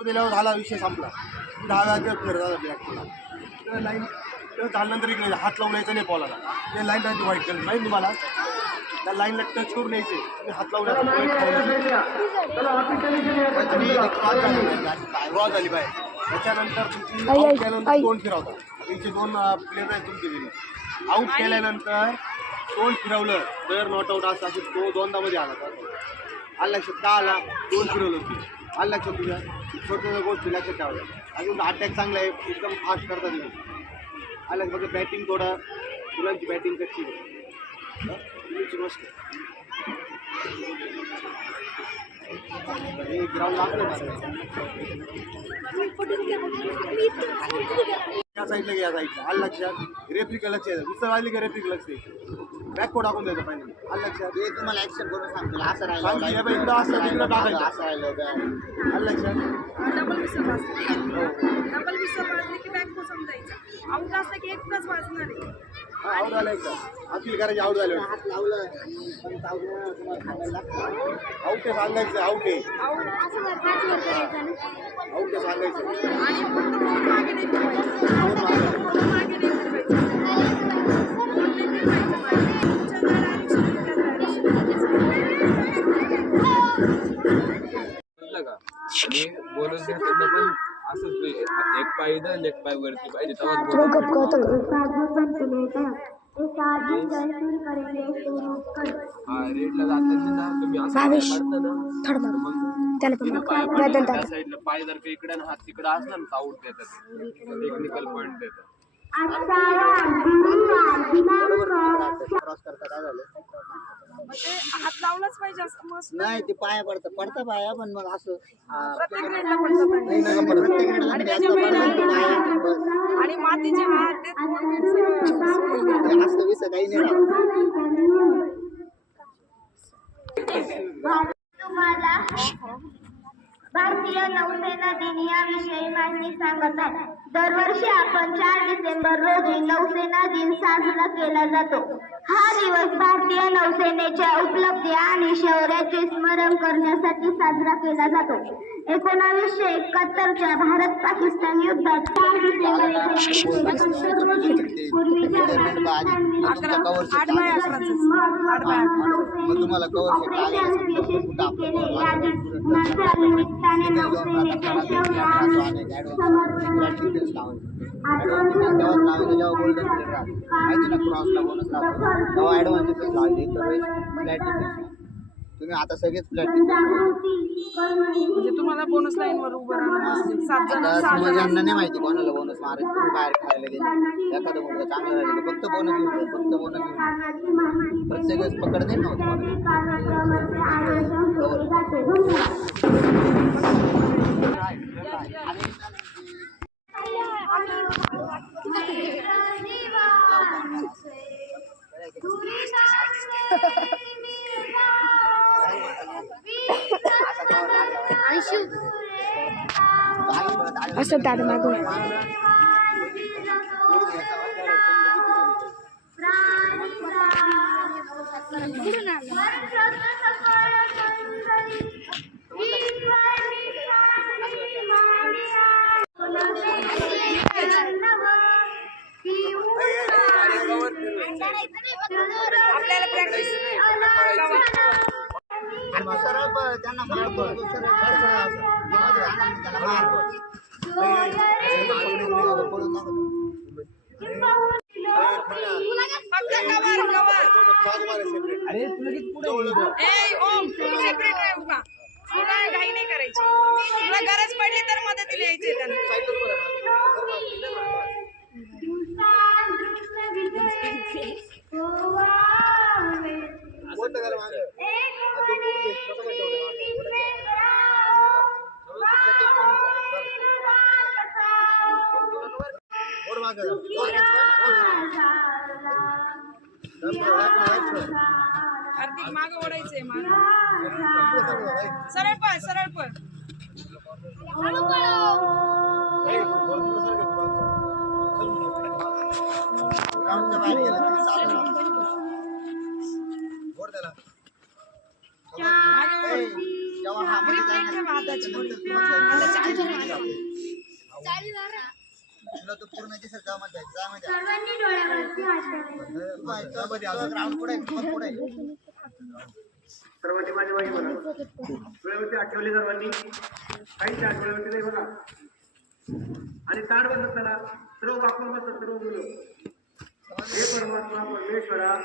तो दिल्यावर झाला विषय संपला. 10 वेळा फिरत झाला ब्लॅक पुन्हा तर लाईन तर झाल्यानंतर इकडे हात लावून यायचं नाही बॉलाला. ते लाईन राहते व्हाईट कलर माहिती तुम्हाला. त्या लाईनला टच करून यायचे तुम्ही हात लावून क्रॉस झाली पाहिजे. त्याच्यानंतर तुमची आऊट केल्यानंतर तोंड फिरवता. तुमचे 2 प्लेयर आहेत तुमचे दिले. आऊट केल्यानंतर तोंड फिरवलं तर नॉट आऊट असं असे तो 2दा मध्ये आला. आला लक्षात का आला 2 फिरवलं तुम्ही आला लक्षात तुझ्या छोट्या गोष्टी लक्षात ठेवल्या. अजून अटॅक चांगला आहे एकदम फास्ट करता तुम्ही आला बघा. बॅटिंग थोडं मुलांची बॅटिंग कच्ची तुमची गोष्ट हे ग्राउंड लागलं या साईडला या साईडला आलं लक्षात. रेफ्रिका लक्ष आहे विसर वाजली का रेफ्रिक लक्ष बॅक कोड टाकून द्यायचं पाहिजे आलं लक्षात. हे तुम्हाला ऍक्शन करून सांगतो असं राहिलं इकडं असं तिकडं टाकायचं असं राहिलं आलं लक्षात. डबल विसर वाजले की बॅक पोचून जायचं. आऊट असलं की एकच वाजणार आहे. आऊट झालं एकदा अपील करायची आऊट झालं हात लावलं आऊट आहे सांगायचं आऊट आहे आऊट आहे सांगायचं. आणि फक्त बॉल मागे नाही फिरवायचं. बॉल मागे नाही फिरवायचं. बॉल नाही फिरवायचं मागे. तुमच्या डायरेक्शन का आणि बोनस घेताना पण असंच एक पाय इथं एक पाय वरती पाहिजे तेव्हाच रेडला जाताना ना तुम्ही असं त्या साईडला पाय जर का इकडे हात तिकडे असला ना आऊट देतात टेक्निकल पॉईंट देतात. क्रॉस करता काय झालं ते हात लावलाच पाहिजे असं मस्त नाही ते पाया पडता पाया पण मग असं प्रत्येक ग्रेडला पडतं प्रत्येक ग्रेडला आणि त्याच्या आणि मातीचे हात ते सगळं असं विस काही नाही तुम्हाला भारतीय नौसेना दिन याविषयी माहिती सांगत आहे. दरवर्षी आपण 4 डिसेंबर रोजी नौसेना दिन साजरा केला जातो. हा दिवस भारतीय नौसेनेच्या उपलब्धी आणि शौर्याचे स्मरण करण्यासाठी साजरा केला जातो. 1971च्या भारत पाकिस्तान युद्धात 4 डिसेंबर रोजी पूर्वीच्या तुम्हाला ऑपरेशन यशस्वी केले. याच्या निमित्ताने नौसेनेच्या शौर्याने समर्पण तुम्ही आता सगळेच म्हणजे तुम्हाला बोनस लाईन वर उभं राहणार. ज्यांना नाही माहिती कोणाला बोनस मारायचं तुम्ही बाहेर खायला गेले एखादं मुलगा चांगलं राहिलं फक्त बोनस घेऊन फक्त बोनस घेऊन प्रत्येक वेळेस पकडते असं दादा मागं आपल्याला प्रॅक्टिस सरळ त्यांना मारतो सेपरेट आहे उभा. तुला घाई नाही करायची. तुला गरज पडली तर मदतीला यायचे त्यांना. कार्तिक माग ओढायचंय माग. सरळ पळ सरळ पळ. जेव्हा हा मध्ये जाईल तुला तो पूर्ण दिसेल जा मध्ये जा मध्ये सर्वांनी डोळ्यावरती हात ठेवायचे. ग्राउंड पुढे पुढे सर्वांनी माझी मागे बघा. डोळ्यावरती आठवले सर्वांनी, काहीच आठवल्यावरती नाही बघा. आणि ताड बसत चला, सर्व वाकून बसत सर्व मुलं. हे परमात्मा परमेश्वरा